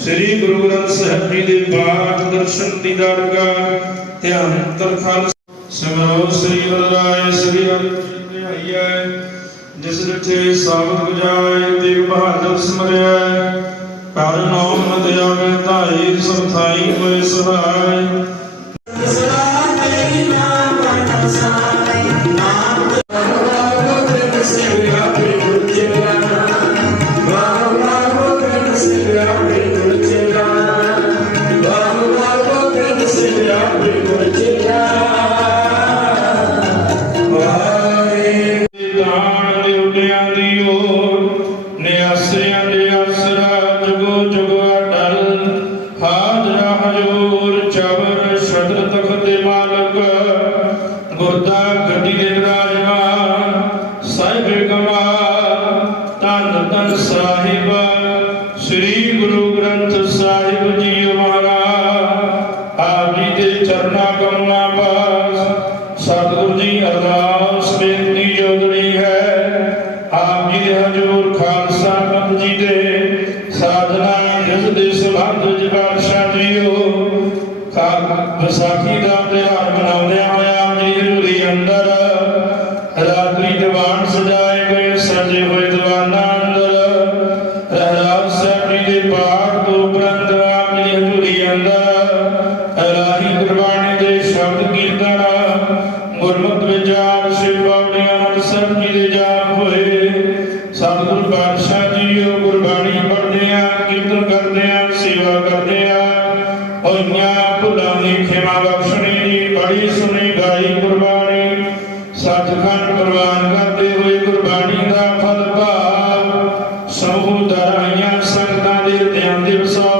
ਸ੍ਰੀ ਗੁਰੂ ਗ੍ਰੰਥ ਸਾਹਿਬ ਜੀ ਦੇ ਪਾਠ ਦਰਸ਼ਨ ਦੀ ਕਾ ਧਿਆਨ ਤਰਖਾਲ ਸਿਮਰੋ ਸ੍ਰੀ ਵਰਦਾਇ ਸ੍ਰੀ ਹਰਿ ਜੀ ਧਿਆਈਐ ਜਿਸ ਰਿਠੇ ਸਾਬਤ ਬਜਾਏ ਤੇਗ ਬਹਾਦਰ ਸਿਮਰਿਆ ਕਰ ਨਾਮ ਮਤ ਆਵੇ ਧਾਈ ਸਰਥਾਈ ਹੋਏ ਸਹਾਈ ਦਾਨ ਦੇ ਉੱਡਿਆਂ ਦੀ ਓਰ, ਨਿਆਸਰਿਆਂ ਦੇ ਆਸਰਾ ਜਗੋ ਜਗੋ ਅਟਲ। ਹਾਜ਼ਰਾ ਹਜੂਰ ਚਵਰ ਸ਼ਦਰ ਤਖਤ ਦੇ ਮਾਲਕ, ਗੁਰਦਾ ਗੱਦੀ ਦੇ ਵਿਰਾਜਮਾਨ ਸਾਹਿਬ ਕਮਾਲ ਤਨ ਤਨ ਸਾਹਿਬ, ਸ੍ਰੀ ਗੁਰੂ ਖਾ ਵਿਸਾਖੀ ਦਾ ਤਿਉਹਾਰ ਮਨਾਉਂਦੇ ਹੋਏ ਆਪ ਜੀ ਅੰਦਰ ਰਾਤਰੀ ਦੀਵਾਨ ਸਜਾਏ ਗਏ, ਸਜੇ ਹੋਏ ਦੀਵਾਨਾਂ ਅੰਦਰ। ਰਹਿਰਾਸ ਸਾਹਿਬ ਜੀ ਦੇ ਪਾਠ ਤੋਂ ਉਪਰੰਤ ਆਪ ਜੀ ਹਜ਼ੂਰੀ ਅੰਦਰ ਰਾਹੀ ਗੁਰਬਾਣੀ ਦੇ ਸ਼ਬਦ ਕੀਰਤਨ, ਗੁਰਮਤਿ ਵਿਚਾਰ ਸ਼ਿਵ ਬਾਣੀ ਅਨੰਦ ਸਾਹਿਬ ਜੀ ਦੇ ਜਾਪ ਹੋਏ। ਸਤਿਗੁਰ ਪਾਤਸ਼ਾਹ ਜੀਓ ਗੁਰਬਾਣੀ ਪੜ੍ਹਦੇ ਆ, ਕੀਰਤਨ ਕਰਦੇ ਆ। ਆਈਆਂ ਸੰਗਤਾਂ ਦੇ ਧਿਆਨ ਦਿਵਸੋਂ